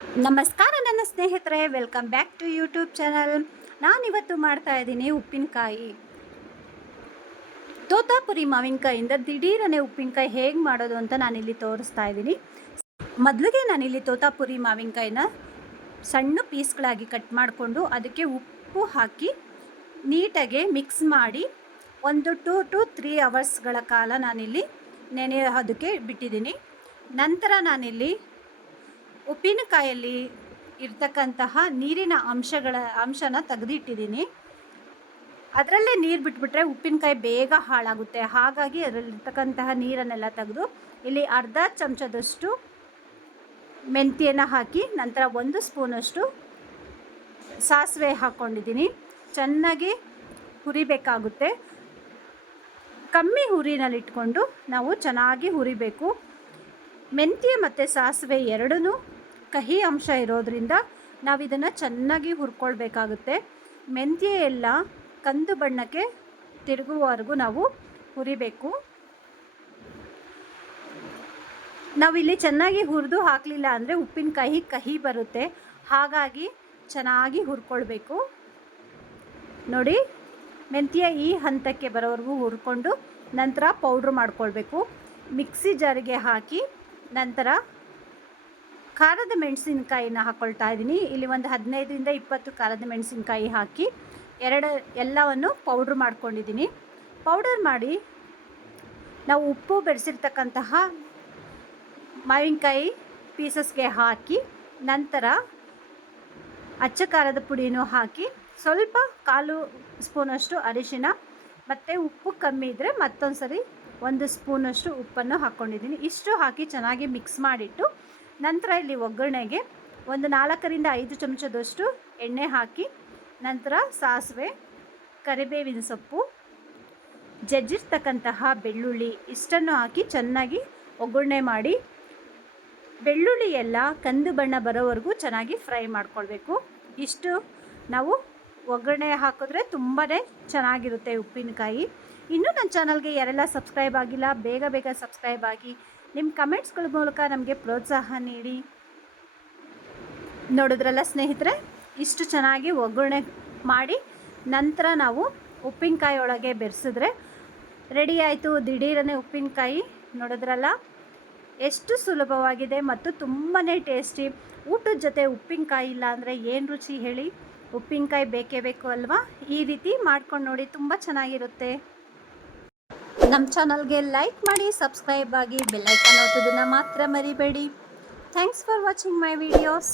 ನಮಸ್ಕಾರ ನನ್ನ ಸ್ನೇಹಿತರೆ, welcome back to YouTube channel. ನಾನಿವತ್ತು ಮಾಡ್ತಾ ಇದ್ದೀನಿ ಉಪ್ಪಿನಕಾಯಿ. ತೋತಾಪುರಿ ಮಾವಿನಕಾಯಿಂದ ದಿಢೀರನೆ ಉಪ್ಪಿನಕಾಯಿ ಹೇಗೆ ಮಾಡೋದು ಅಂತ ನಾನಿಲ್ಲಿ ತೋರಿಸ್ತಾ ಇದ್ದೀನಿ. ಮೊದಲಿಗೆ ನಾನಿಲ್ಲಿ ತೋತಾಪುರಿ ಮಾವಿನಕಾಯಿನ ಸಣ್ಣ ಪೀಸ್ಗಳಾಗಿ ಕಟ್ ಮಾಡಿಕೊಂಡು ಅದಕ್ಕೆ ಉಪ್ಪು ಹಾಕಿ ನೀಟಾಗಿ ಮಿಕ್ಸ್ ಮಾಡಿ ಒಂದು 2 to 3 ಅವರ್ಸ್ಗಳ ಕಾಲ ನಾನಿಲ್ಲಿ ನೆನೆಯೋದಕ್ಕೆ ಬಿಟ್ಟಿದ್ದೀನಿ. ನಂತರ ನಾನಿಲ್ಲಿ ಉಪ್ಪಿನಕಾಯಲ್ಲಿ ಇರ್ತಕ್ಕಂತಹ ನೀರಿನ ಅಂಶನ ತೆಗೆದಿಟ್ಟಿದ್ದೀನಿ. ಅದರಲ್ಲೇ ನೀರು ಬಿಟ್ಬಿಟ್ರೆ ಉಪ್ಪಿನಕಾಯಿ ಬೇಗ ಹಾಳಾಗುತ್ತೆ. ಹಾಗಾಗಿ ಅದರಲ್ಲಿರ್ತಕ್ಕಂತಹ ನೀರನ್ನೆಲ್ಲ ತೆಗೆದು ಇಲ್ಲಿ ಅರ್ಧ ಚಮಚದಷ್ಟು ಮೆಂತ್ಯನ ಹಾಕಿ ನಂತರ 1 ಸ್ಪೂನಷ್ಟು ಸಾಸಿವೆ ಹಾಕ್ಕೊಂಡಿದ್ದೀನಿ. ಚೆನ್ನಾಗಿ ಹುರಿಬೇಕಾಗುತ್ತೆ. ಕಮ್ಮಿ ಹುರಿನಲ್ಲಿಟ್ಕೊಂಡು ನಾವು ಚೆನ್ನಾಗಿ ಹುರಿಬೇಕು. ಮೆಂತ್ಯ ಮತ್ತು ಸಾಸಿವೆ ಎರಡೂ ಕಹಿ ಅಂಶ ಇರೋದರಿಂದ ನಾವು ಇದನ್ನು ಚೆನ್ನಾಗಿ ಹುರ್ಕೊಳ್ಬೇಕಾಗುತ್ತೆ. ಮೆಂತ್ಯ ಎಲ್ಲ ಕಂದು ಬಣ್ಣಕ್ಕೆ ತಿರುಗುವವರೆಗೂ ನಾವು ಹುರಿಬೇಕು. ನಾವಿಲ್ಲಿ ಚೆನ್ನಾಗಿ ಹುರಿದು ಹಾಕಲಿಲ್ಲ ಅಂದರೆ ಉಪ್ಪಿನಕಾಯಿ ಕಹಿ ಬರುತ್ತೆ. ಹಾಗಾಗಿ ಚೆನ್ನಾಗಿ ಹುರ್ಕೊಳ್ಬೇಕು. ನೋಡಿ, ಮೆಂತ್ಯ ಈ ಹಂತಕ್ಕೆ ಬರೋವರೆಗೂ ಹುರ್ಕೊಂಡು ನಂತರ ಪೌಡ್ರ್ ಮಾಡ್ಕೊಳ್ಬೇಕು. ಮಿಕ್ಸಿ ಜಾರಿಗೆ ಹಾಕಿ ನಂತರ ಖಾರದ ಮೆಣಸಿನಕಾಯಿನ ಹಾಕ್ಕೊಳ್ತಾ ಇದ್ದೀನಿ. ಇಲ್ಲಿ ಒಂದು 15ರಿಂದ 20 ಖಾರದ ಮೆಣಸಿನಕಾಯಿ ಹಾಕಿ ಎಲ್ಲವನ್ನು ಪೌಡ್ರ್ ಮಾಡ್ಕೊಂಡಿದ್ದೀನಿ. ಪೌಡರ್ ಮಾಡಿ ನಾವು ಉಪ್ಪು ಬೆರೆಸಿರ್ತಕ್ಕಂತಹ ಮಾವಿನಕಾಯಿ ಪೀಸಸ್ಗೆ ಹಾಕಿ ನಂತರ ಅಚ್ಚ ಖಾರದ ಪುಡಿನೂ ಹಾಕಿ ಸ್ವಲ್ಪ 1/4 ಸ್ಪೂನಷ್ಟು ಅರಿಶಿನ ಮತ್ತು ಉಪ್ಪು ಕಮ್ಮಿ ಇದ್ದರೆ ಮತ್ತೊಂದು ಸರಿ 1 ಸ್ಪೂನಷ್ಟು ಉಪ್ಪನ್ನು ಹಾಕ್ಕೊಂಡಿದ್ದೀನಿ. ಇಷ್ಟು ಹಾಕಿ ಚೆನ್ನಾಗಿ ಮಿಕ್ಸ್ ಮಾಡಿಟ್ಟು ನಂತರ ಇಲ್ಲಿ ಒಗ್ಗರಣೆಗೆ ಒಂದು 4ರಿಂದ 5 ಚಮಚದಷ್ಟು ಎಣ್ಣೆ ಹಾಕಿ ನಂತರ ಸಾಸಿವೆ, ಕರಿಬೇವಿನ ಸೊಪ್ಪು, ಜಜ್ಜಿರ್ತಕ್ಕಂತಹ ಬೆಳ್ಳುಳ್ಳಿ ಇಷ್ಟನ್ನು ಹಾಕಿ ಚೆನ್ನಾಗಿ ಒಗ್ಗರಣೆ ಮಾಡಿ ಬೆಳ್ಳುಳ್ಳಿ ಎಲ್ಲ ಕಂದು ಬಣ್ಣ ಬರೋವರೆಗೂ ಚೆನ್ನಾಗಿ ಫ್ರೈ ಮಾಡ್ಕೊಳ್ಬೇಕು. ಇಷ್ಟು ನಾವು ಒಗ್ಗರಣೆ ಹಾಕಿದ್ರೆ ತುಂಬಾ ಚೆನ್ನಾಗಿರುತ್ತೆ ಉಪ್ಪಿನಕಾಯಿ. ಇನ್ನೂ ನನ್ನ ಚಾನಲ್ಗೆ ಯಾರೆಲ್ಲ ಸಬ್ಸ್ಕ್ರೈಬ್ ಆಗಿಲ್ಲ ಬೇಗ ಸಬ್ಸ್ಕ್ರೈಬ್ ಆಗಿ ನಿಮ್ಮ ಕಮೆಂಟ್ಸ್ಗಳ ಮೂಲಕ ನಮಗೆ ಪ್ರೋತ್ಸಾಹ ನೀಡಿ. ನೋಡಿದ್ರಲ್ಲ ಸ್ನೇಹಿತರೆ, ಇಷ್ಟು ಚೆನ್ನಾಗಿ ಒಗ್ಗರಣೆ ಮಾಡಿ ನಂತರ ನಾವು ಉಪ್ಪಿನಕಾಯಿ ಒಳಗೆ ಬೆರೆಸಿದ್ರೆ ರೆಡಿ ಆಯಿತು ದಿಢೀರನೆ ಉಪ್ಪಿನಕಾಯಿ. ನೋಡಿದ್ರಲ್ಲ ಎಷ್ಟು ಸುಲಭವಾಗಿದೆ ಮತ್ತು ತುಂಬಾ ಟೇಸ್ಟಿ. ಊಟದ ಜೊತೆ ಉಪ್ಪಿನಕಾಯಿ ಇಲ್ಲ ಅಂದರೆ ಏನು ರುಚಿ ಹೇಳಿ? ಉಪ್ಪಿನಕಾಯಿ ಬೇಕೇ ಬೇಕು ಅಲ್ವಾ? ಈ ರೀತಿ ಮಾಡ್ಕೊಂಡು ನೋಡಿ, ತುಂಬ ಚೆನ್ನಾಗಿರುತ್ತೆ. ನಮ್ಮ ಚಾನಲ್ಗೆ ಲೈಕ್ ಮಾಡಿ, ಸಬ್ಸ್ಕ್ರೈಬ್ ಆಗಿ, ಬೆಲ್ ಐಕಾನ್ ಒತ್ತೋದನ್ನು ಮಾತ್ರ ಮರಿಬೇಡಿ. Thanks for watching my videos.